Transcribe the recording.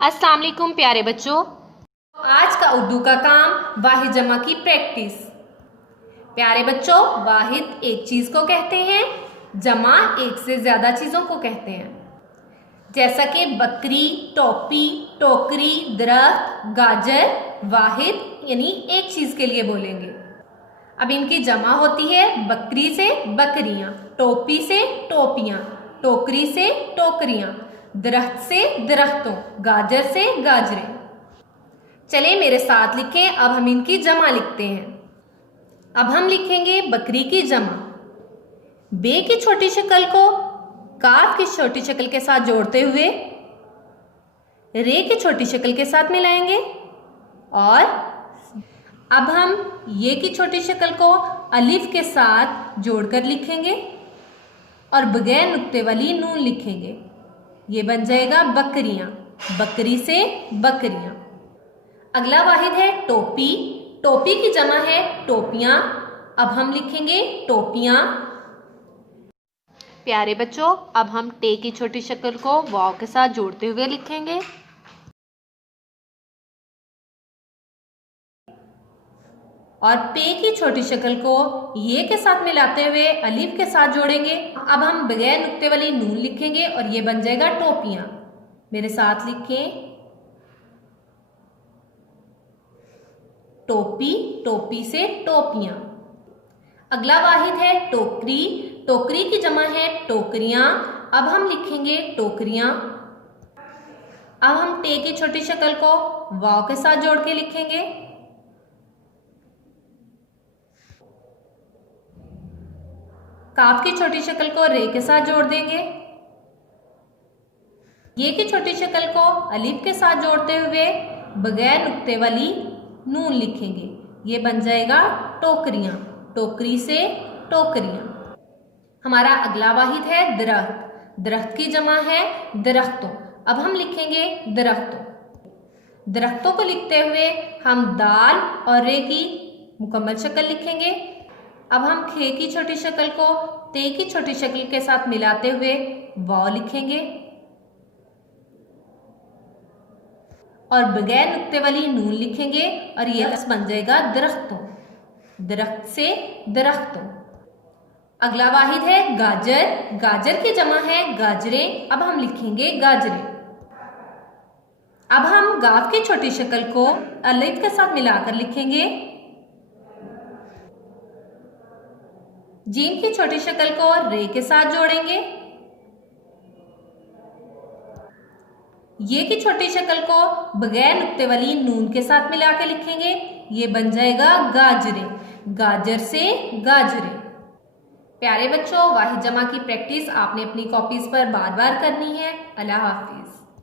अस्सलाम वालेकुम प्यारे बच्चों। आज का उर्दू का काम वाहिद जमा की प्रैक्टिस। प्यारे बच्चों, वाहिद एक चीज को कहते हैं, जमा एक से ज्यादा चीजों को कहते हैं। जैसा कि बकरी, टोपी, टोकरी, दरख्त, गाजर, वाहिद यानी एक चीज के लिए बोलेंगे। अब इनकी जमा होती है बकरी से बकरियां, टोपी से टोपियां, टोकरी से टोकरियां, दरख्त से दरख्तों, गाजर से गाजरें। चलें मेरे साथ लिखें। अब हम इनकी जमा लिखते हैं। अब हम लिखेंगे बकरी की जमा। बे की छोटी शक्ल को काफ की छोटी शक्ल के साथ जोड़ते हुए रे की छोटी शक्ल के साथ मिलाएंगे और अब हम ये की छोटी शक्ल को अलिफ के साथ जोड़कर लिखेंगे और बगैर नुक्ते वाली नून लिखेंगे। ये बन जाएगा बकरियां, बकरी से बकरियां। अगला वाहिद है टोपी। टोपी की जमा है टोपियां। अब हम लिखेंगे टोपियां। प्यारे बच्चों, अब हम टे की छोटी शक्ल को वाव के साथ जोड़ते हुए लिखेंगे और पे की छोटी शक्ल को ये के साथ मिलाते हुए अलिफ के साथ जोड़ेंगे। अब हम बगैर नुक्ते वाली नून लिखेंगे और ये बन जाएगा टोपियां। मेरे साथ लिखें, टोपी, टोपी से टोपियां। अगला वाहिद है टोकरी। टोकरी की जमा है टोकरियां। अब हम लिखेंगे टोकरियां। अब हम टे की छोटी शक्ल को वाव के साथ जोड़ के लिखेंगे। काफ की छोटी शक्ल को रे के साथ जोड़ देंगे। ये की छोटी शक्ल को अलिफ के साथ जोड़ते हुए बगैर नुक्ते वाली नून लिखेंगे। ये बन जाएगा टोकरियां, टोकरी से टोकरियां। हमारा अगला वाहिद है दरख्त। दरख्त की जमा है दरख्तों। अब हम लिखेंगे दरख्तों। दरख्तों को लिखते हुए हम दाल और रे की मुकम्मल शक्ल लिखेंगे। अब हम खे की छोटी शक्ल को ते की छोटी शक्ल के साथ मिलाते हुए वाव लिखेंगे और बगैर नुक्ते वाली नून लिखेंगे और ये लफ्ज़ बन जाएगा दरख्तों, दरख्त से दरख्तों। अगला वाहिद है गाजर। गाजर की जमा है गाजरें। अब हम लिखेंगे गाजरें। अब हम गाफ की छोटी शक्ल को अलिफ के साथ मिलाकर लिखेंगे। जीम की छोटी शक्ल को रे के साथ जोड़ेंगे। ये की छोटी शक्ल को बगैर नुक्ते वाली नून के साथ मिला के लिखेंगे। ये बन जाएगा गाजरें, गाजर से गाजरें। प्यारे बच्चों, वाहिद जमा की प्रैक्टिस आपने अपनी कॉपीज पर बार बार करनी है। अल्लाह हाफिज।